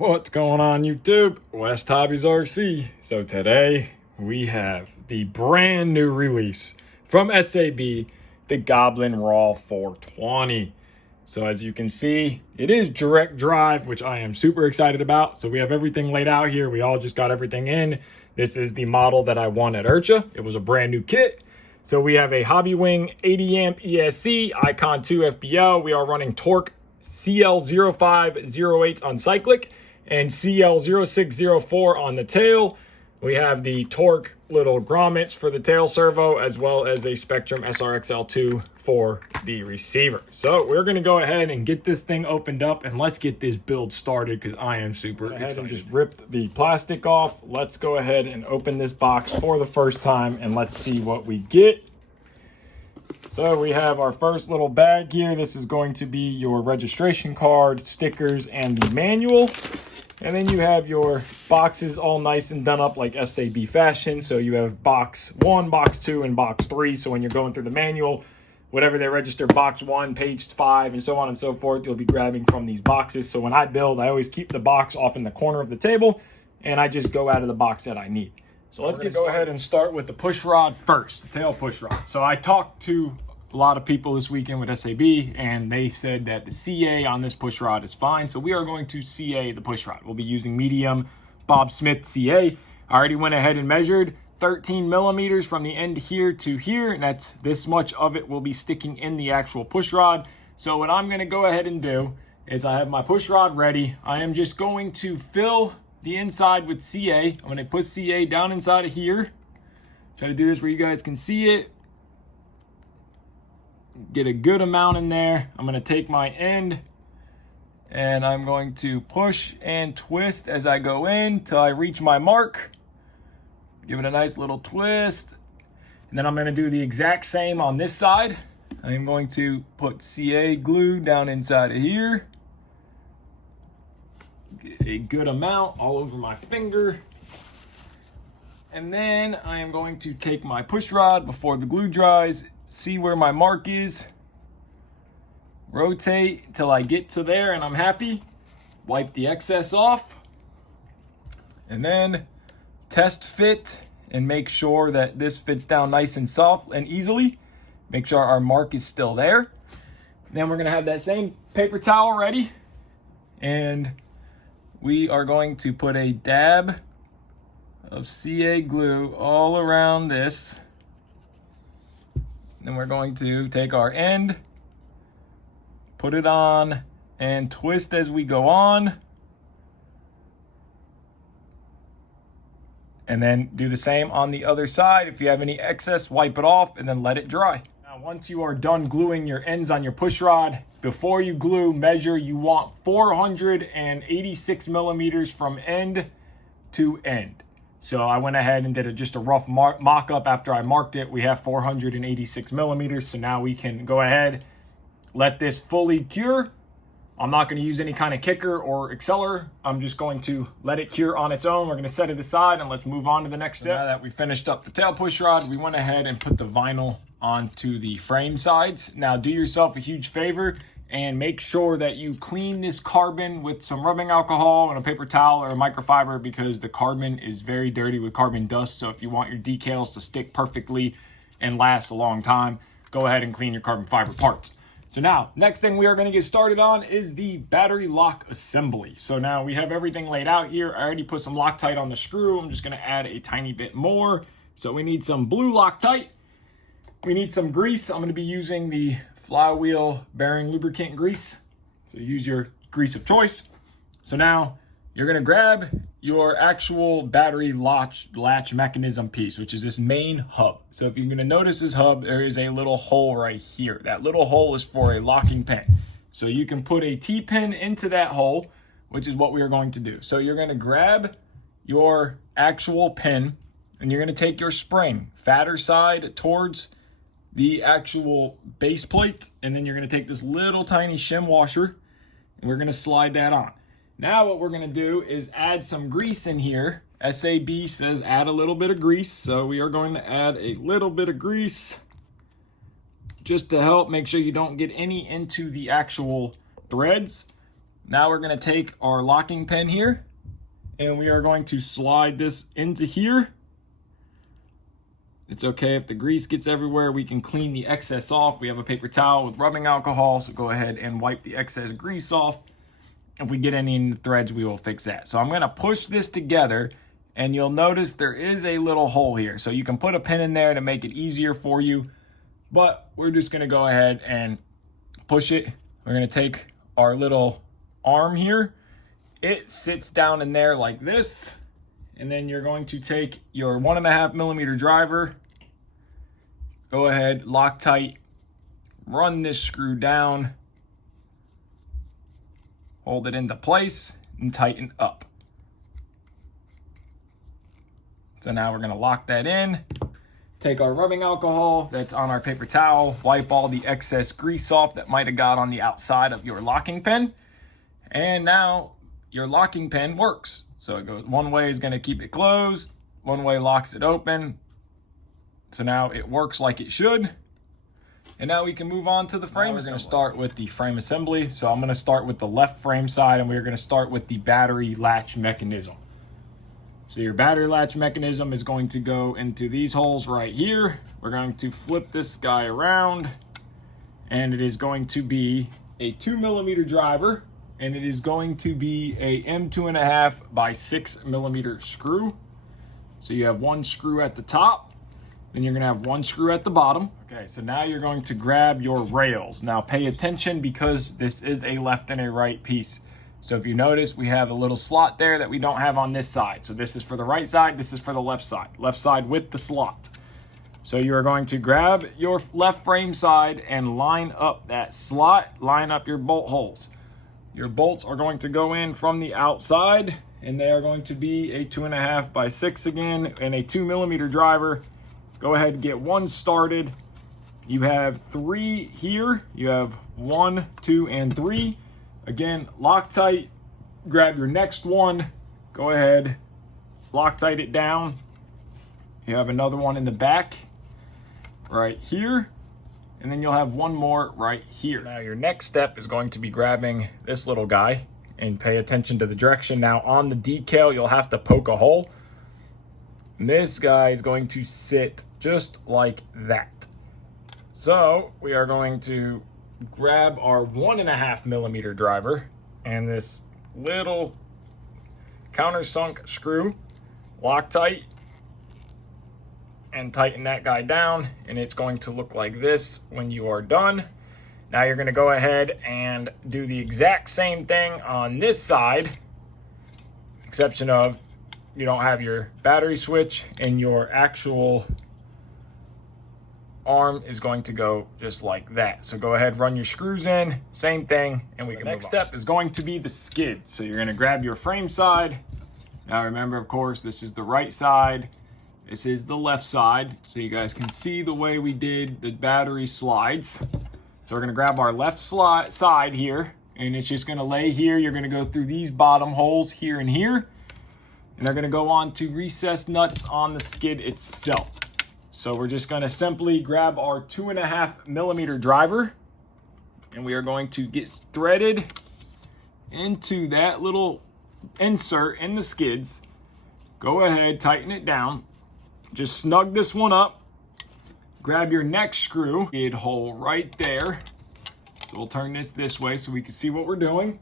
What's going on YouTube? West Hobbies RC. So today we have the brand new release from SAB, the Goblin RAW 420. So as you can see, it is direct drive, which I am super excited about. So we have everything laid out here. We all just got everything in. This is the model that I won at IRCHA. It was a brand new kit. So we have a Hobby Wing 80 amp ESC, Icon 2 FBL. We are running Torque CL0508 on cyclic and CL0604 on the tail. We have the Torque little grommets for the tail servo, as well as a Spectrum SRXL2 for the receiver. So we're gonna go ahead and get this thing opened up and let's get this build started because I am super excited. And just ripped the plastic off. Let's go ahead and open this box for the first time and let's see what we get. So we have our first little bag here. This is going to be your registration card, stickers, and the manual. And then you have your boxes all nice and done up like SAB fashion. So you have box 1, box 2, and box 3. So when you're going through the manual, whatever they register box 1, page 5, and so on and so forth, you'll be grabbing from these boxes. So when I build, I always keep the box off in the corner of the table, and I just go out of the box that I need. So let's go ahead and start with the push rod first, the tail push rod. So I talked to a lot of people this weekend with SAB, and they said that the CA on this push rod is fine. So we are going to CA the push rod. We'll be using medium Bob Smith CA. I already went ahead and measured 13 millimeters from the end here to here, and that's this much of it will be sticking in the actual push rod. So what I'm gonna go ahead and do is I have my push rod ready. I am just going to fill the inside with CA. I'm gonna put CA down inside of here. Try to do this where you guys can see it. Get a good amount in there. I'm going to take my end and I'm going to push and twist as I go in till I reach my mark. Give it a nice little twist. And then I'm going to do the exact same on this side. I'm going to put CA glue down inside of here. Get a good amount all over my finger. And then I am going to take my push rod before the glue dries. See where my mark is, rotate till I get to there and I'm happy, wipe the excess off, and then test fit and make sure that this fits down nice and soft and easily. Make sure our mark is still there. Then we're gonna have that same paper towel ready, and we are going to put a dab of CA glue all around this. Then we're going to take our end, put it on, and twist as we go on. And then do the same on the other side. If you have any excess, wipe it off and then let it dry. Now, once you are done gluing your ends on your push rod, before you glue, measure you want 486 millimeters from end to end. So I went ahead and did just a rough mock-up after I marked it. We have 486 millimeters. So now we can go ahead, let this fully cure. I'm not going to use any kind of kicker or acceler. I'm just going to let it cure on its own. We're going to set it aside and let's move on to the next step. Now that we finished up the tail push rod, we went ahead and put the vinyl onto the frame sides. Now do yourself a huge favor and make sure that you clean this carbon with some rubbing alcohol and a paper towel or a microfiber, because the carbon is very dirty with carbon dust. So if you want your decals to stick perfectly and last a long time, go ahead and clean your carbon fiber parts. So now, next thing we are gonna get started on is the battery lock assembly. So now we have everything laid out here. I already put some Loctite on the screw. I'm just gonna add a tiny bit more. So we need some blue Loctite. We need some grease. I'm gonna be using the flywheel bearing lubricant grease. So use your grease of choice. So now you're gonna grab your actual battery latch mechanism piece, which is this main hub. So if you're gonna notice this hub, there is a little hole right here. That little hole is for a locking pin. So you can put a T-pin into that hole, which is what we are going to do. So you're gonna grab your actual pin and you're gonna take your spring, fatter side towards the actual base plate, and then you're going to take this little tiny shim washer and we're going to slide that on. Now what we're going to do is add some grease in here. SAB says add a little bit of grease, so we are going to add a little bit of grease just to help make sure you don't get any into the actual threads. Now we're going to take our locking pin here and we are going to slide this into here. It's okay if the grease gets everywhere. We can clean the excess off. We have a paper towel with rubbing alcohol, so go ahead and wipe the excess grease off. If we get any in the threads, we will fix that. So I'm going to push this together, and you'll notice there is a little hole here. So you can put a pin in there to make it easier for you, but we're just going to go ahead and push it. We're going to take our little arm here. It sits down in there like this. And then you're going to take your 1.5 millimeter driver, go ahead, Loctite, run this screw down, hold it into place, and tighten up. So now we're going to lock that in. Take our rubbing alcohol that's on our paper towel, wipe all the excess grease off that might have got on the outside of your locking pin. And now your locking pin works. So it goes one way is going to keep it closed, one way locks it open. So now it works like it should. And now we can move on to the frame. We're going to start with the frame assembly. So I'm going to start with the left frame side, and we're going to start with the battery latch mechanism. So your battery latch mechanism is going to go into these holes right here. We're going to flip this guy around, and it is going to be a 2 millimeter driver. And it is going to be a M2.5 by 6 millimeter screw. So you have one screw at the top, then you're gonna have one screw at the bottom. Okay, so now you're going to grab your rails. Now pay attention because this is a left and a right piece. So if you notice, we have a little slot there that we don't have on this side. So this is for the right side, this is for the left side with the slot. So you are going to grab your left frame side and line up that slot, line up your bolt holes. Your bolts are going to go in from the outside, and they are going to be a 2.5 by 6 again, and a 2 millimeter driver. Go ahead and get one started. You have 3 here. You have 1, 2, and 3. Again, Loctite. Grab your next one. Go ahead, Loctite it down. You have another one in the back right here. And then you'll have one more right here. Now your next step is going to be grabbing this little guy and pay attention to the direction. Now on the decal, you'll have to poke a hole. And this guy is going to sit just like that. So we are going to grab our 1.5 millimeter driver and this little countersunk screw, Loctite, and tighten that guy down, and it's going to look like this when you are done. Now you're going to go ahead and do the exact same thing on this side, exception of you don't have your battery switch, and your actual arm is going to go just like that. So go ahead, run your screws in, same thing, and we can move on. Next step is going to be the skid. So you're going to grab your frame side. Now remember, of course, this is the right side. This is the left side, so you guys can see the way we did the battery slides. So we're gonna grab our left side here, and it's just gonna lay here. You're gonna go through these bottom holes here and here, and they're gonna go on to recessed nuts on the skid itself. So we're just gonna simply grab our 2.5 millimeter driver, and we are going to get threaded into that little insert in the skids. Go ahead, tighten it down. Just snug this one up. Grab your next screw, skid hole right there. So we'll turn this way so we can see what we're doing.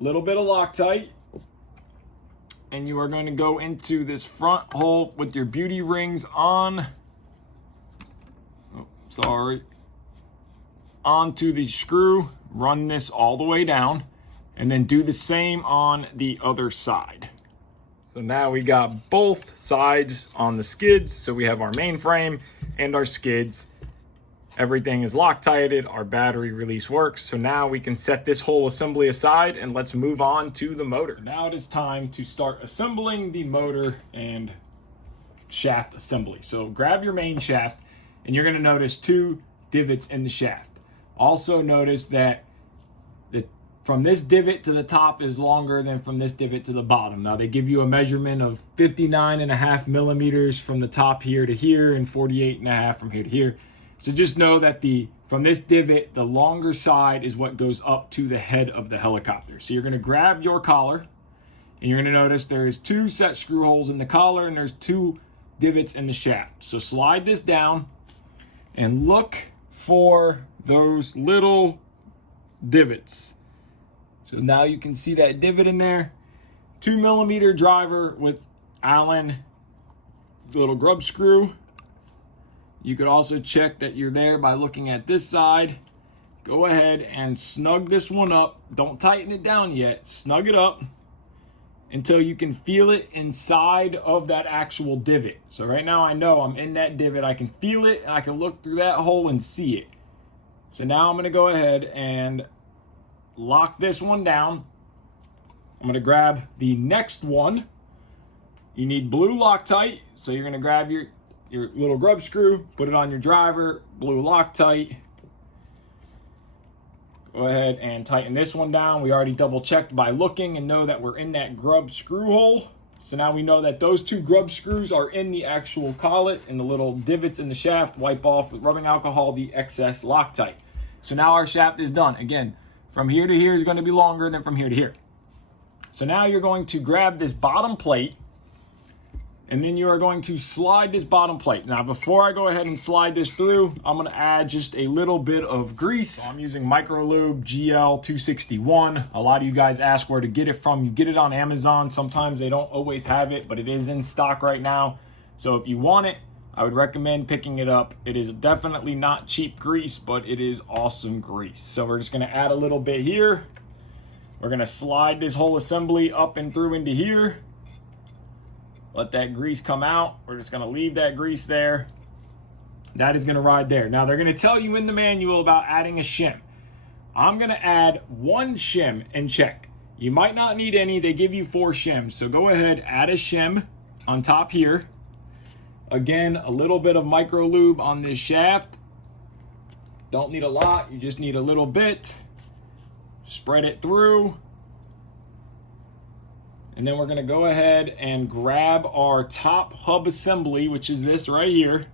Little bit of Loctite. And you are going to go into this front hole with your beauty rings on. Oh, sorry. Onto the screw. Run this all the way down. And then do the same on the other side. So now we got both sides on the skids. So we have our main frame and our skids. Everything is Loctited. Our battery release works. So now we can set this whole assembly aside and let's move on to the motor. Now it is time to start assembling the motor and shaft assembly. So grab your main shaft and you're going to notice 2 divots in the shaft. Also notice that from this divot to the top is longer than from this divot to the bottom. Now they give you a measurement of 59.5 millimeters from the top here to here and 48.5 from here to here. So just know that from this divot, the longer side is what goes up to the head of the helicopter. So you're going to grab your collar, and you're going to notice there is 2 set screw holes in the collar, and there's 2 divots in the shaft. So slide this down and look for those little divots. So now you can see that divot in there. 2mm driver with Allen little grub screw. You could also check that you're there by looking at this side. Go ahead and snug this one up. Don't tighten it down yet. Snug it up until you can feel it inside of that actual divot. So right now I know I'm in that divot. I can feel it, and I can look through that hole and see it. So now I'm going to go ahead and lock this one down. I'm going to grab the next one. You need blue Loctite. So you're going to grab your little grub screw, put it on your driver, blue Loctite. Go ahead and tighten this one down. We already double checked by looking and know that we're in that grub screw hole. So now we know that those 2 grub screws are in the actual collet, and the little divots in the shaft. Wipe off with rubbing alcohol the excess Loctite. So now our shaft is done. Again, from here to here is going to be longer than from here to here. So now you're going to grab this bottom plate, and then you are going to slide this bottom plate. Now, before I go ahead and slide this through, I'm going to add just a little bit of grease. So I'm using Microlube GL 261. A lot of you guys ask where to get it from. You get it on Amazon. Sometimes they don't always have it, but it is in stock right now. So if you want it, I would recommend picking it up. It is definitely not cheap grease, but it is awesome grease. So we're just going to add a little bit here. We're going to slide this whole assembly up and through into here. Let that grease come out. We're just going to leave that grease there. That is going to ride there. Now, they're going to tell you in the manual about adding a shim. I'm going to add 1 shim and check. You might not need any. They give you 4 shims. So go ahead, add a shim on top here. Again, a little bit of micro lube on this shaft. Don't need a lot. You just need a little bit. Spread it through. And then we're going to go ahead and grab our top hub assembly, which is this right here.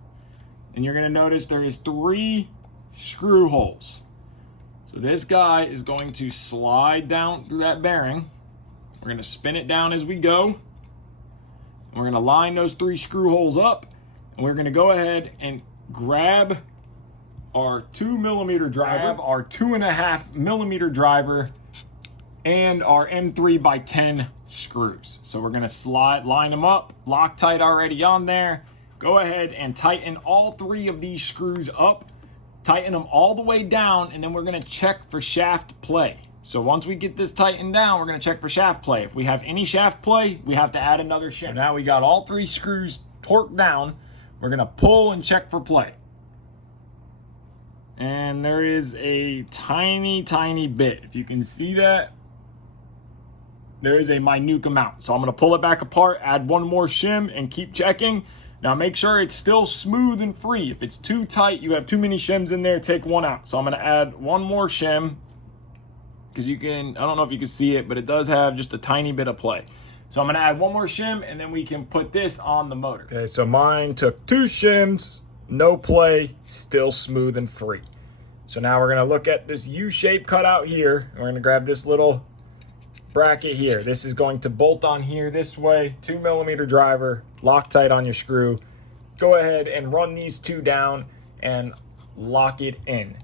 And you're going to notice there is 3 screw holes. So this guy is going to slide down through that bearing. We're going to spin it down as we go. And we're going to line those 3 screw holes up. And we're going to go ahead and grab our 2mm driver, our 2.5mm driver, and our M3x10 screws. So we're going to line them up, Loctite already on there. Go ahead and tighten all 3 of these screws up, tighten them all the way down, and then we're going to check for shaft play. So once we get this tightened down, we're going to check for shaft play. If we have any shaft play, we have to add another shim. So now we got all 3 screws torqued down. We're going to pull and check for play. And there is a tiny, tiny bit. If you can see that, there is a minute amount. So I'm going to pull it back apart, add 1 more shim, and keep checking. Now make sure it's still smooth and free. If it's too tight, you have too many shims in there, take 1 out. So I'm going to add 1 more shim, because you can, I don't know if you can see it, but it does have just a tiny bit of play. So I'm going to add 1 more shim, and then we can put this on the motor. Okay, so mine took 2 shims, no play, still smooth and free. So now we're going to look at this U-shape cutout here. We're going to grab this little bracket here. This is going to bolt on here this way. 2mm driver, Loctite on your screw. Go ahead and run these 2 down and lock it in.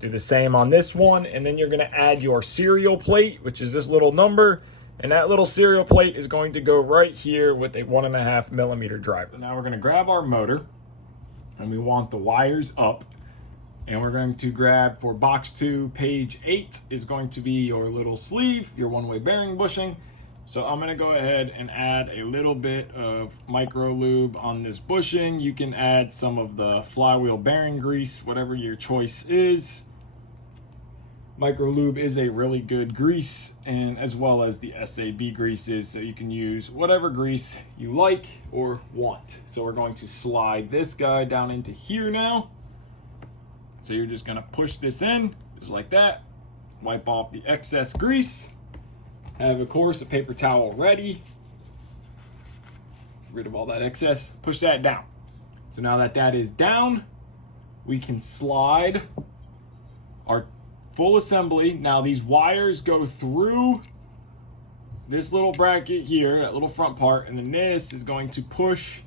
Do the same on this one, and then you're going to add your serial plate, which is this little number, and that little serial plate is going to go right here with a 1.5mm driver. So now we're going to grab our motor, and we want the wires up. And we're going to grab, for box 2, page 8 is going to be your little sleeve, your one-way bearing bushing. So I'm going to go ahead and add a little bit of micro lube on this bushing. You can add some of the flywheel bearing grease, whatever your choice is. Micro lube is a really good grease, and as well as the SAB greases, so you can use whatever grease you like or want. So we're going to slide this guy down into here now. So you're just going to push this in, just like that. Wipe off the excess grease. Have, of course, a paper towel ready. Get rid of all that excess. Push that down. So now that that is down, we can slide our full assembly. Now these wires go through this little bracket here, that little front part, and then this is going to push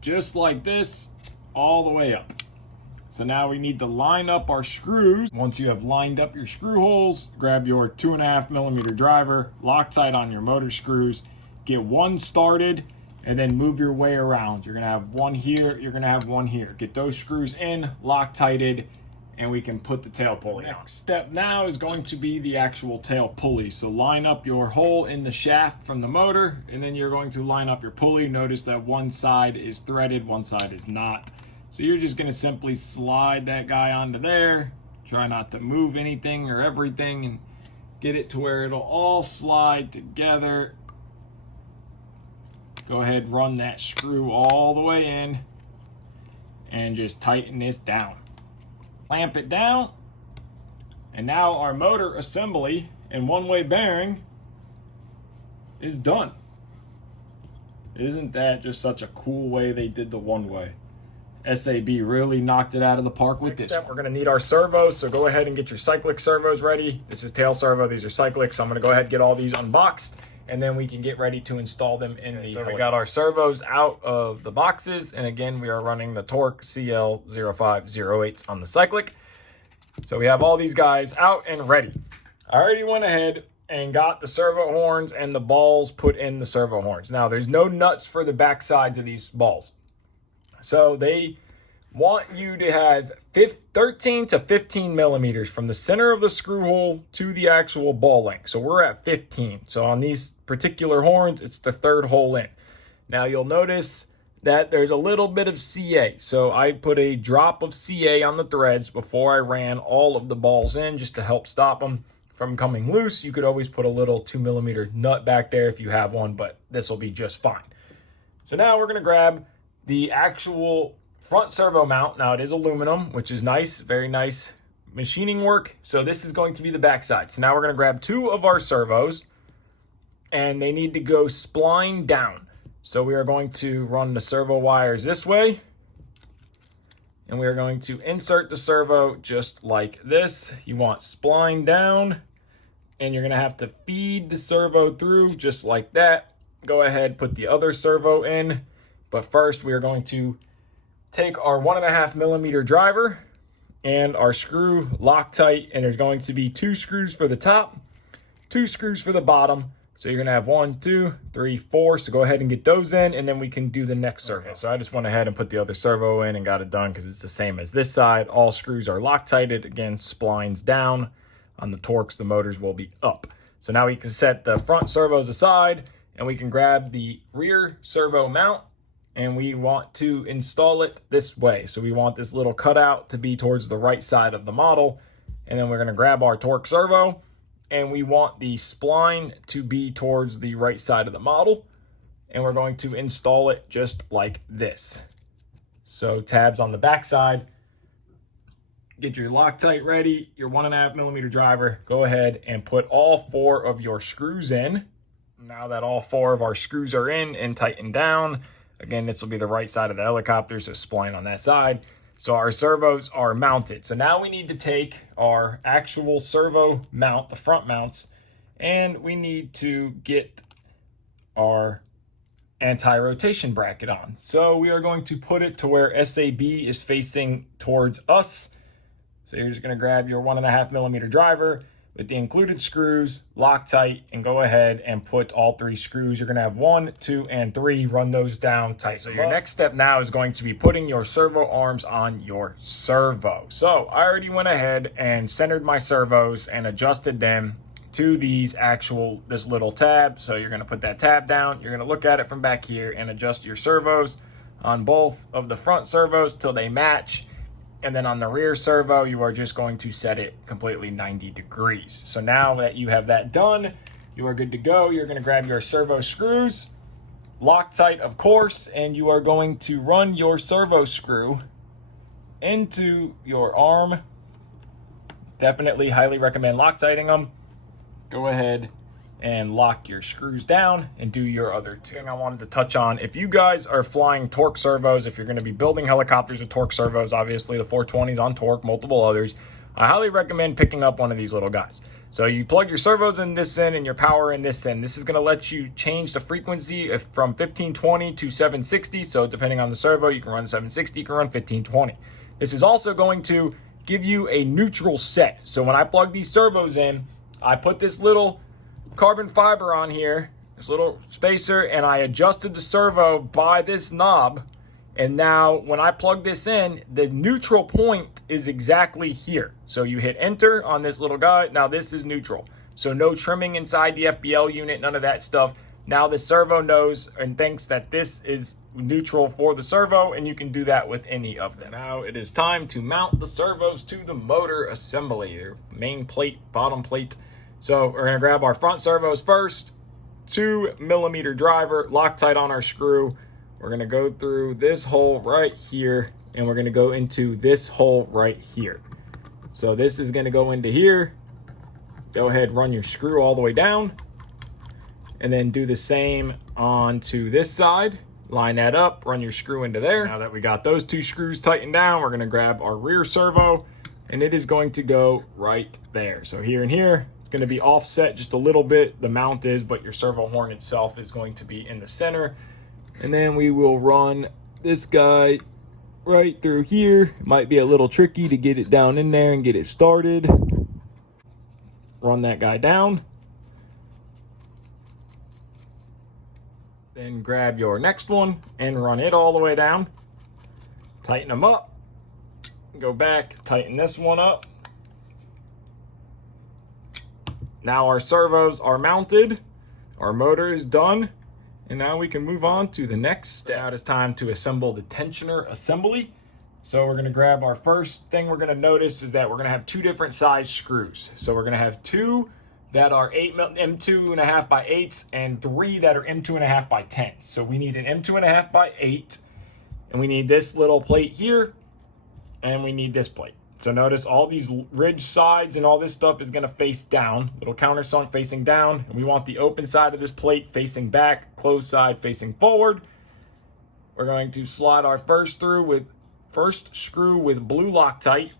just like this all the way up. So now we need to line up our screws. Once you have lined up your screw holes, grab your 2.5mm driver, Loctite on your motor screws, get one started, and then move your way around. You're gonna have one here, you're gonna have one here. Get those screws in, Loctited, and we can put the tail pulley on. Next step now is going to be the actual tail pulley. So line up your hole in the shaft from the motor, and then you're going to line up your pulley. Notice that one side is threaded, one side is not. So you're just gonna simply slide that guy onto there. Try not to move anything or everything, and get it to where it'll all slide together. Go ahead, run that screw all the way in, and just tighten this down. Clamp it down, and now our motor assembly and one-way bearing is done. Isn't that just such a cool way they did the one-way? SAB really knocked it out of the park with this. Next step, we're going to need our servos, so go ahead and get your cyclic servos ready. This is tail servo, these are cyclic, so I'm going to go ahead and get all these unboxed, and then we can get ready to install them in the... So we got our servos out of the boxes, and again, we are running the Torque CL0508s on the cyclic. So we have all these guys out and ready. I already went ahead and got the servo horns and the balls put in the servo horns. Now, there's no nuts for the back sides of these balls. So they want you to have 13 to 15 millimeters from the center of the screw hole to the actual ball length. So we're at 15. So on these particular horns, it's the third hole in. Now you'll notice that there's a little bit of CA. So I put a drop of CA on the threads before I ran all of the balls in, just to help stop them from coming loose. You could always put a little 2mm nut back there if you have one, but this will be just fine. So now we're gonna grab the actual front servo mount. Now it is aluminum, which is nice, very nice machining work. So this is going to be the backside. So now we're gonna grab two of our servos, and they need to go spline down. So we are going to run the servo wires this way, and we are going to insert the servo just like this. You want spline down, and you're gonna have to feed the servo through just like that. Go ahead, put the other servo in. But first, we are going to take our 1.5mm driver and our screw Loctite, and there's going to be 2 screws for the top, 2 screws for the bottom. So you're gonna have 1, 2, 3, 4. So go ahead and get those in, and then we can do the next servo. So I just went ahead and put the other servo in and got it done because it's the same as this side. All screws are Loctited. Again, splines down. On the Torques, the motors will be up. So now we can set the front servos aside, and we can grab the rear servo mount, and we want to install it this way. So we want this little cutout to be towards the right side of the model. And then we're gonna grab our torque servo, and we want the spline to be towards the right side of the model. And we're going to install it just like this. So tabs on the back side. Get your Loctite ready, your 1.5mm driver. Go ahead and put all 4 of your screws in. Now that all 4 of our screws are in and tightened down, again, this will be the right side of the helicopter, so spline on that side. So our servos are mounted. So now we need to take our actual servo mount, the front mounts, and we need to get our anti-rotation bracket on. So we are going to put it to where SAB is facing towards us. So you're just gonna grab your 1.5mm driver with the included screws, Loctite, and go ahead and put all 3 screws. You're gonna have 1, 2, and 3. Run those down tight. So your next step now is going to be putting your servo arms on your servo. So I already went ahead and centered my servos and adjusted them to this little tab. So you're gonna put that tab down. You're gonna look at it from back here and adjust your servos on both of the front servos till they match. And then on the rear servo, you are just going to set it completely 90 degrees. So now that you have that done, you are good to go. You're gonna grab your servo screws, Loctite, of course, and you are going to run your servo screw into your arm. Definitely highly recommend Loctiting them. Go ahead and lock your screws down and do your other 2. Thing I wanted to touch on, if you guys are flying torque servos, if you're going to be building helicopters with torque servos, obviously the 420s on torque, multiple others, I highly recommend picking up one of these little guys. So you plug your servos in this end and your power in this end. This is going to let you change the frequency from 1520 to 760. So depending on the servo, you can run 760, you can run 1520. This is also going to give you a neutral set. So when I plug these servos in, I put this little carbon fiber on here, this little spacer, and I adjusted the servo by this knob. And now when I plug this in, the neutral point is exactly here. So you hit enter on this little guy. Now this is neutral. So no trimming inside the FBL unit, none of that stuff. Now the servo knows and thinks that this is neutral for the servo, and you can do that with any of them. Now it is time to mount the servos to the motor assembly, their main plate, bottom plate. So we're gonna grab our front servos first, 2mm driver, Loctite on our screw. We're gonna go through this hole right here, and we're gonna go into this hole right here. So this is gonna go into here. Go ahead, run your screw all the way down, and then do the same onto this side. Line that up, run your screw into there. Now that we got those two screws tightened down, we're gonna grab our rear servo, and it is going to go right there. So here and here, it's gonna be offset just a little bit, the mount is, but your servo horn itself is going to be in the center. And then we will run this guy right through here. It might be a little tricky to get it down in there and get it started. Run that guy down. Then grab your next one and run it all the way down. Tighten them up. Go back, tighten this one up. Now our servos are mounted. Our motor is done. And now we can move on to the next step. Now it is time to assemble the tensioner assembly. So we're going to grab our first thing we're going to notice is that we're going to have two different size screws. So we're going to have two that are M2.5 by 8s and three that are M2.5 by 10s. So we need an M2.5 by 8, and we need this little plate here, and we need this plate. So notice all these ridge sides and all this stuff is gonna face down, little countersunk facing down, and we want the open side of this plate facing back, closed side facing forward. We're going to slide our first screw with blue Loctite.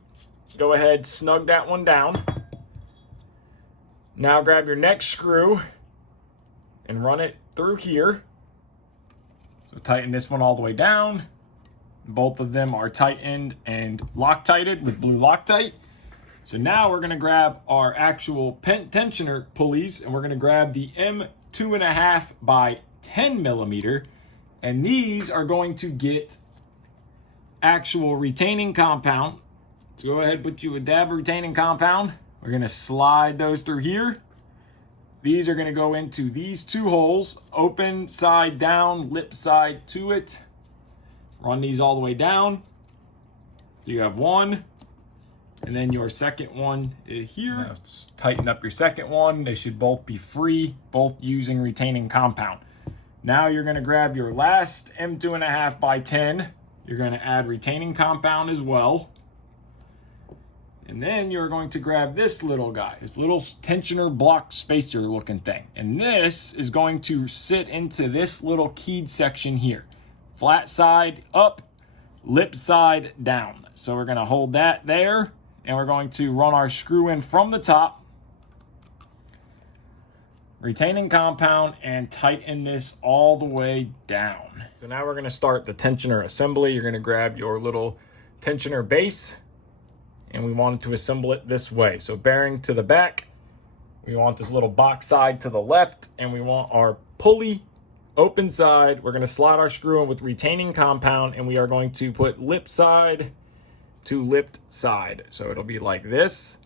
Go ahead, snug that one down. Now grab your next screw and run it through here. So tighten this one all the way down. Both of them are tightened and Loctited with blue Loctite. So now we're gonna grab our actual tensioner pulleys, and we're gonna grab the M2.5 by 10mm, and these are going to get actual retaining compound. So go ahead, put you a dab of retaining compound. We're gonna slide those through here. These are gonna go into these two holes, open side down, lip side to it. Run these all the way down. So you have one, and then your second one is here. Now, tighten up your second one. They should both be free, both using retaining compound. Now you're gonna grab your last M2.5 by 10. You're gonna add retaining compound as well. And then you're going to grab this little guy, this little tensioner block spacer looking thing. And this is going to sit into this little keyed section here. Flat side up, lip side down. So we're gonna hold that there, and we're going to run our screw in from the top, retaining compound, and tighten this all the way down. So now we're gonna start the tensioner assembly. You're gonna grab your little tensioner base, and we want to assemble it this way. So bearing to the back, we want this little box side to the left, and we want our pulley open side. We're gonna slide our screw in with retaining compound, and we are going to put lip side to lip side. So it'll be like this.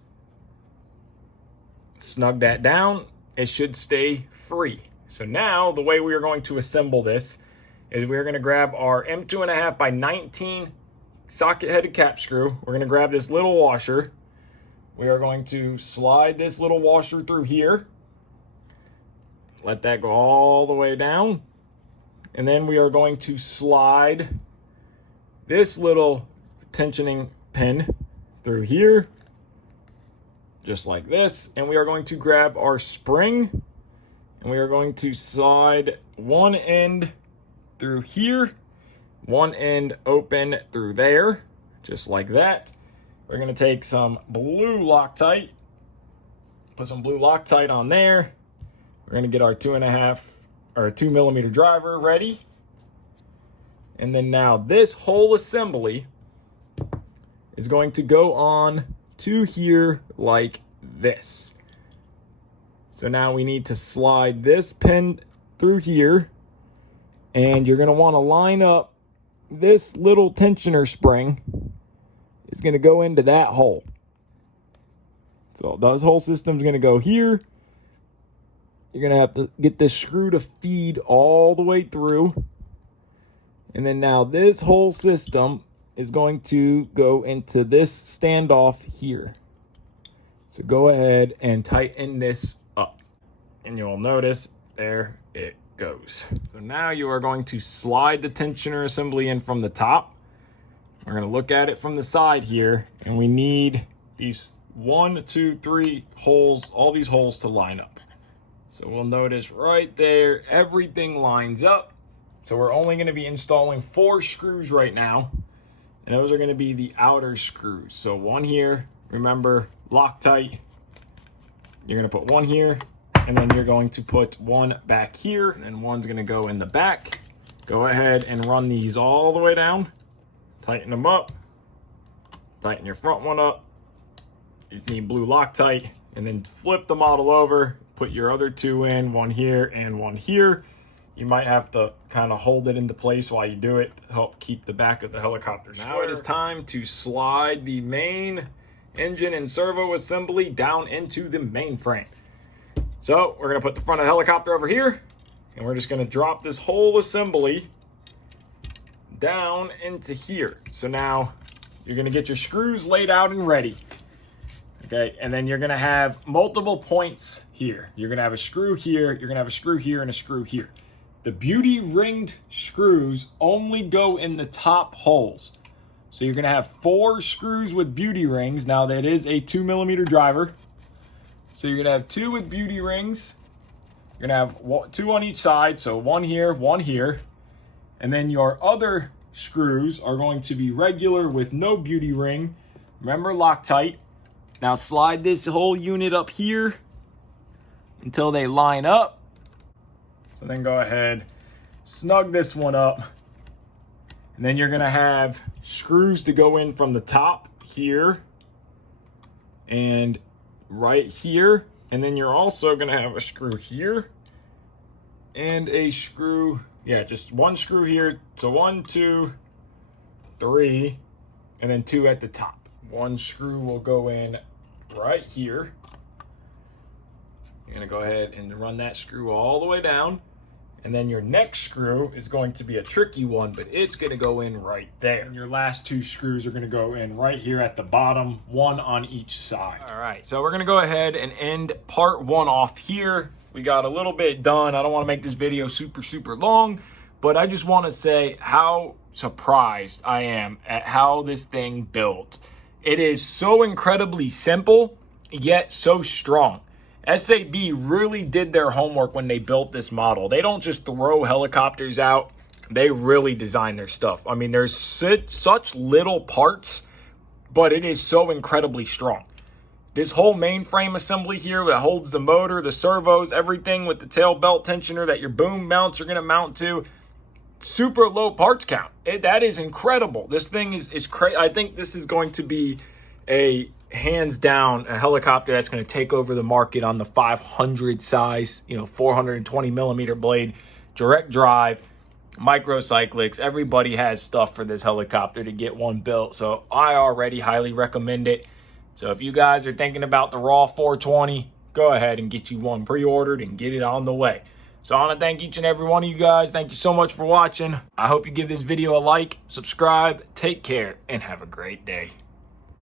Snug that down. It should stay free. So now the way we are going to assemble this is we're gonna grab our M2.5 by 19 socket headed cap screw. We're gonna grab this little washer. We are going to slide this little washer through here. Let that go all the way down. And then we are going to slide this little tensioning pin through here, just like this. And we are going to grab our spring, and we are going to slide one end through here, one end open through there, just like that. We're gonna take some blue Loctite, put some blue Loctite on there. We're gonna get our 2 millimeter driver ready. And then now this whole assembly is going to go on to here like this. So now we need to slide this pin through here, and you're gonna wanna line up this little tensioner spring is going to go into that hole. So this whole system's going to go here. You're going to have to get this screw to feed all the way through. And then now this whole system is going to go into this standoff here. So go ahead and tighten this up. And you'll notice there it goes. So now you are going to slide the tensioner assembly in from the top. We're going to look at it from the side here, and we need these 1, 2, 3 holes, all these holes to line up. So we'll notice right there, everything lines up. So we're only going to be installing 4 screws right now, and those are going to be the outer screws. So one here, remember, Loctite. You're going to put one here, and then you're going to put one back here, and then one's gonna go in the back. Go ahead and run these all the way down. Tighten them up. Tighten your front one up. You need blue Loctite, and then flip the model over. Put your other 2 in, one here and one here. You might have to kind of hold it into place while you do it to help keep the back of the helicopter square. Now it is time to slide the main engine and servo assembly down into the mainframe. So we're going to put the front of the helicopter over here, and we're just going to drop this whole assembly down into here. So now you're going to get your screws laid out and ready. Okay, and then you're going to have multiple points here. You're going to have a screw here, you're going to have a screw here, and a screw here. The beauty ringed screws only go in the top holes. So you're going to have 4 screws with beauty rings. Now that is a 2 millimeter driver. So you're gonna have 2 with beauty rings. You're gonna have 2 on each side, so one here, and then your other screws are going to be regular with no beauty ring. Remember, Loctite. Now slide this whole unit up here until they line up. So then go ahead, snug this one up, and then you're gonna have screws to go in from the top here and right here, and then you're also going to have a screw here and a screw, just one screw here. So 1, 2, 3, and then 2 at the top. One screw will go in right here. You're going to go ahead and run that screw all the way down. And then your next screw is going to be a tricky one, but it's going to go in right there. And your last 2 screws are going to go in right here at the bottom, 1 on each side. All right, so we're going to go ahead and end part 1 off here. We got a little bit done. I don't want to make this video super long, but I just want to say how surprised I am at how this thing built. It is so incredibly simple, yet so strong. SAB really did their homework when they built this model. They don't just throw helicopters out. They really design their stuff. I mean, there's such little parts, but it is so incredibly strong. This whole mainframe assembly here that holds the motor, the servos, everything with the tail belt tensioner that your boom mounts are going to mount to, super low parts count. That is incredible. This thing is crazy. I think this is going to be a hands down a helicopter that's going to take over the market on the 500 size, 420 millimeter blade, direct drive, microcyclics. Everybody has stuff for this helicopter to get one built. So I already highly recommend it. So if you guys are thinking about the RAW 420, go ahead and get you one pre-ordered and get it on the way. So I want to thank each and every one of you guys. Thank you so much for watching. I hope you give this video a like, subscribe, take care, and have a great day.